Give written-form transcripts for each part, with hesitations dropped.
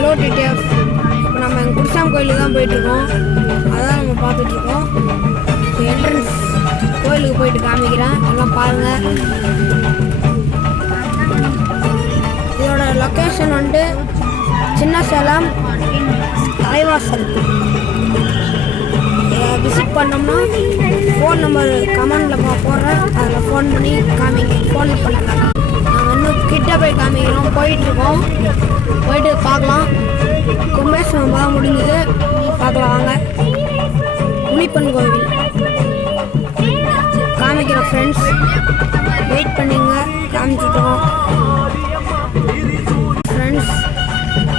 Hello TTF. இப்போ நம்ம எங்கள் குடிசாமி கோயிலுக்கு தான் போயிட்டுருக்கோம். அதான் நம்ம பார்த்துட்ருக்கோம். இப்போ என்ட்ரன்ஸ் கோயிலுக்கு போயிட்டு காமிக்கிறேன், எல்லாம் பாருங்கள். இதோட லொக்கேஷன் வந்துட்டு சின்ன சேலம் தலைவாசல். விசிட் பண்ணோம்னா ஃபோன் நம்பர் கமெண்டில் போடுறேன், அதில் ஃபோன் பண்ணி ஃபோன் பண்ணுங்க. நாங்கள் இன்னும் கிட்ட போய் காமிக்கிறோம், போயிட்டுருக்கோம். போயிட்டு பார்க்கலாம். கும்பேஸ்வரம் தான் முடிஞ்சது, பார்க்கலாம் வாங்க. முனிப்பன் கோவில் காமிக்கிறோம் ஃப்ரெண்ட்ஸ், வெயிட் பண்ணிங்க, காமிச்சிட்டோம் ஃப்ரெண்ட்ஸ்.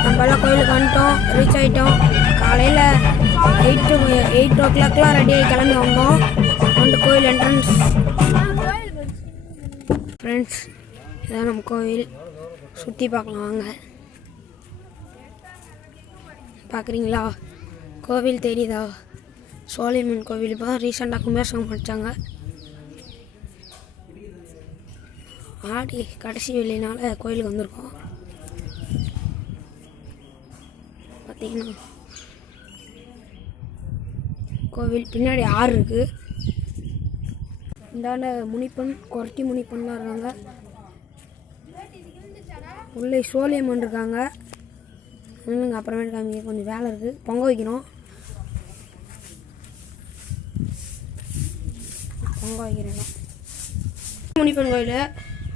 நம்மளாம் கோயிலுக்கு வந்துட்டோம், ரீச் ஆகிட்டோம். காலையில் 8 o'clockலாம் ரெடியாகி கிளம்பி வந்தோம். வந்து கோயில் என்ட்ரன்ஸ் ஃப்ரெண்ட்ஸ், இதான் நம்ம கோவில். சுற்றி பார்க்கலாம் வாங்க. பார்க்குறீங்களா கோவில் தெரியுதா? சோலைமன் கோவில். இப்போ தான் ரீசெண்டாக கும்பேசம் முடித்தாங்க. ஆடி கடைசி வெள்ளினால கோயிலுக்கு வந்திருக்கோம். பார்த்தீங்கன்னா கோவில் பின்னாடி ஆறு இருக்குது. இந்தாண்ட முனிப்பன், கொரட்டி முனிப்பன்லாம் இருக்காங்க. உள்ளே சோழியம்மன் இருக்காங்க. இன்னுங்க அப்புறமேட்டு காமிக்க கொஞ்சம் வேலை இருக்குது, பொங்க வைக்கணும். பொங்க வைக்கிறேன். முனிப்பன் கோயில்,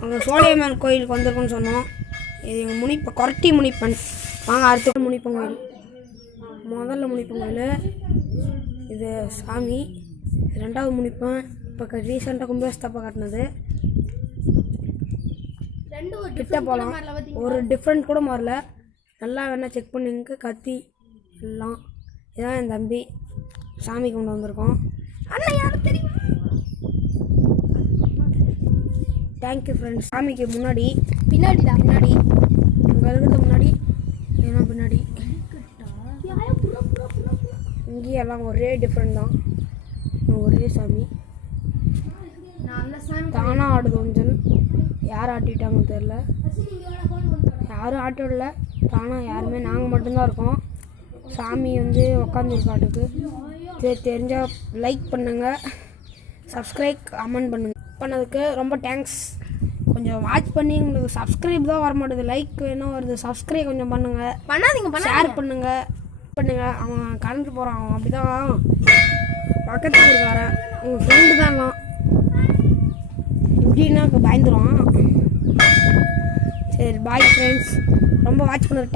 அங்கே சோழியம்மன் கோயிலுக்கு வந்திருக்குன்னு சொன்னோம். இது எங்கள் கொரட்டி முனிப்பன். வாங்க அடுத்த முனிப்பன் கோயில். முதல்ல முனிப்பன் கோயில் இது சாமி. ரெண்டாவது முனிப்பன் இப்போ ரீசெண்டாக கும்பேஸ்தப்பா காட்டினது. கிட்ட போகலாம், ஒரு டிஃப்ரெண்ட் கூட மாறல. நல்லா வேணால் செக் பண்ணிங்க. கத்தி எல்லாம் இதான் என் தம்பி சாமி கொண்டு வந்திருக்கோம். அண்ணா யாரும் தெரியும். Thank you friends. சாமிக்கு முன்னாடி பின்னாடி அங்கே இருக்கிறது முன்னாடி, ஏன்னா பின்னாடி இங்கேயும் எல்லாம் ஒரே டிஃப்ரெண்ட் தான். ஒரே சாமி தானாக ஆடுது. ஊஞ்சல் யார் ஆட்டிட்டாங்கன்னு தெரில, யாரும் ஆட்டோடல, தானாக யாருமே நாங்கள் மட்டும்தான் இருக்கோம். சாமி வந்து உக்காந்துருக்காட்டுக்கு. தெரிஞ்சால் லைக் பண்ணுங்கள், சப்ஸ்கிரைப் கமெண்ட் பண்ணதுக்கு ரொம்ப தேங்க்ஸ். கொஞ்சம் வாட்ச் பண்ணி உங்களுக்கு சப்ஸ்கிரைப் தான் வர மாட்டேது, லைக் வேணும் வருது. சப்ஸ்கிரைப் கொஞ்சம் பண்ணுங்கள், ஷேர் பண்ணுங்கள். அவன் கலந்து போகிறான், அவன் அப்படி தான் பக்கத்துக்கு இருக்காரன், உங்கள் ஃப்ரெண்டு தான். இப்படின்னா பயந்துருவான். சரி பாய் ஃப்ரெண்ட்ஸ், ரொம்ப வாட்ச் பண்ணுறது.